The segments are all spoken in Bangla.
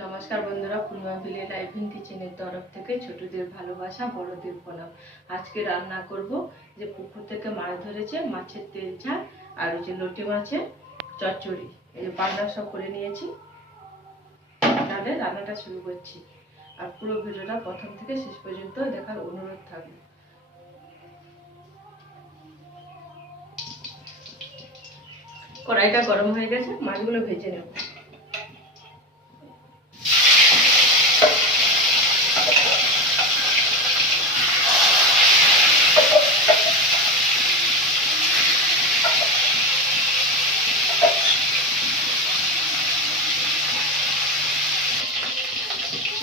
নমস্কার বন্ধুরা, পূর্ণিমা ভিলেজ লাইভ ইন কিচেনের তরফ থেকে ছোটদের ভালোবাসা, বড়দের প্রণাম। আজকে রান্না করব যে পুকুর থেকে মাছ ধরেছে, মাছের তেল ঝাল আর ওই যে লোটে মাছের চচ্চড়ি। এই যে পান্ডা সব করে নিয়েছি। তাহলে রান্নাটা শুরু করছি, আর পুরো ভিডিওটা প্রথম থেকে শেষ পর্যন্ত দেখার অনুরোধ থাকবে। কড়াইটা গরম হয়ে গেছে, মাছগুলো ভেজে নেব।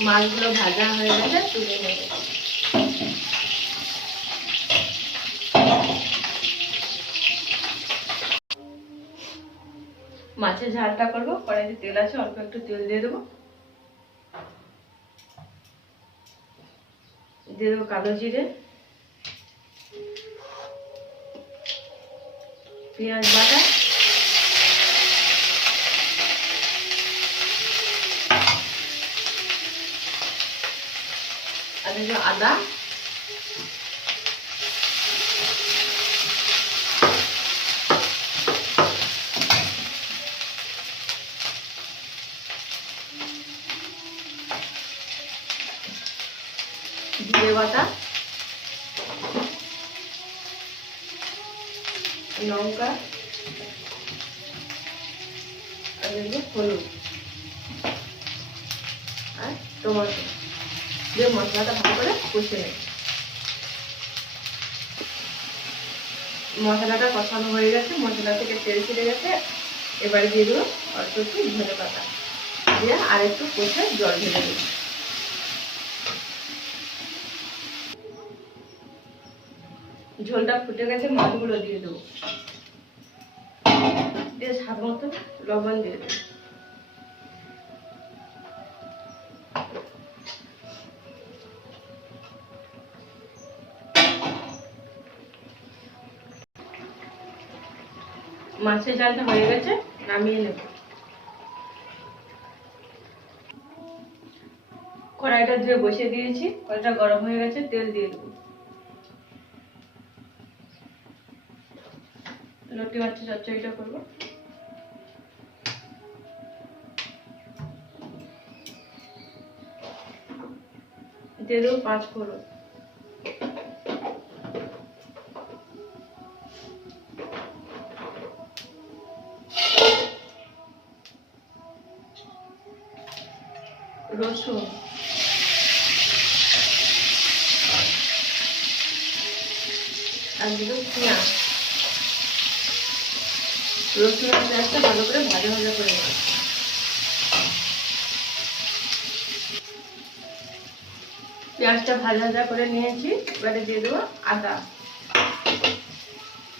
মাছগুলো ভাজা হয়ে গেলে তুলে নেব। মাছের ঝালটা করবো, কড়াইতে তেল আছে, অল্প একটু তেল দিয়ে দেবো। দিয়ে দেবো কালো জিরে, পেঁয়াজ বাটা, আর এই যে আদা, জিরে বাটা, লঙ্কা, আর হলুদ আর টমেটো দিয়ে মশলাটা ভালো করে কষে নেব। মশলাটা কষানো হয়ে গেছে, মশলা থেকে তেল ছেড়ে গেছে। এবারে দিয়ে দেবো অল্প একটু ধনে পাতা, দিয়ে আর একটু কষে জল ঢেলে দেবো। ঝোলটা ফুটে গেছে, মাছগুলো দিয়ে দেবো, দিয়ে স্বাদ মতো লবণ দিয়ে দেবো। মাছের ঝালটা হয়ে গেছে, নামিয়ে নেব। কড়াইটা ধুয়ে বসিয়ে দিয়েছি, কড়াইটা গরম হয়ে গেছে, তেল দিয়ে দেবো। লটি মাছের চচ্চড়িটা করবো। দিয়ে দেবো 5 ফোড়ন, রসুন, আর দেবো পেঁয়াজ। রসুন আর পেঁয়াজটা ভালো করে ভাজা ভাজা করে নেব। পেঁয়াজটা ভাজা ভাজা করে নিয়েছি, এবারে দিয়ে দেবো আদা,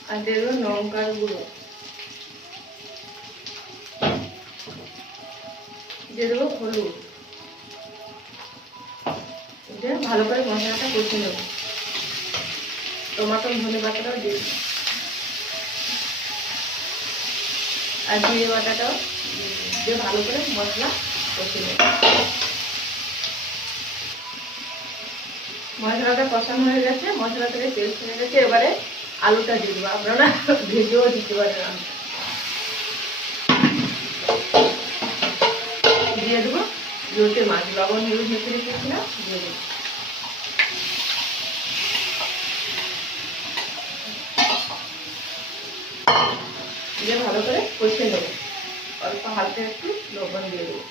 আর দিয়ে দেবো লঙ্কার গুঁড়ো, দিয়ে দেবো হলুদ, দিয়ে ভালো করে মশলাটা কষে নেব। টমেটো ধনে পাতাটাও দিয়ে দেবো, আর জিরে বাটাটাও দিয়ে ভালো করে মশলা কষে নেব। মশলাটা কষানো হয়ে গেছে, মশলা থেকে তেল ছেড়ে গেছে। এবারে আলুটা দিয়ে দেবো, আপনারা ভেজেও দিতে পারেন। দিয়ে দেবো লোটে মাছ, লবণ হলুদ মেখে রেখেছিলাম, দিয়ে দেবো। দিয়ে ভালো করে কষে নেব, অল্প হালকা একটু লবণ দিয়ে দেবো।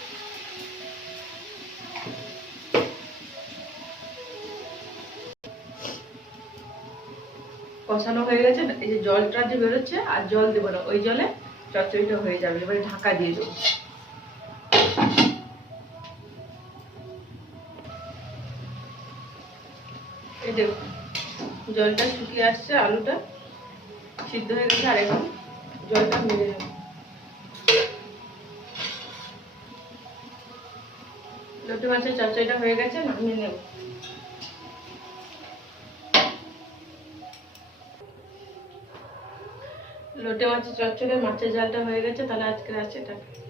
কষানো হয়ে গেছে, এই যে জলটা যে বেরোচ্ছে, আর জল দেবো না, ওই জলে চচ্চড়িটা হয়ে যাবে। এবারে ঢাকা দিয়ে দেবো। এই দেখুন জলটা শুকিয়ে আসছে, আলুটা সিদ্ধ হয়ে গেছে। আর এখন জলটা মেরে নেব। লোটে মাছের চচ্চড়িটা হয়ে গেছে, নামিয়ে নেব। লোটে মাছের চচ্চড়ি, মাছের ঝালটা হয়ে গেছে। তাহলে আজকে আসছে, টাটা।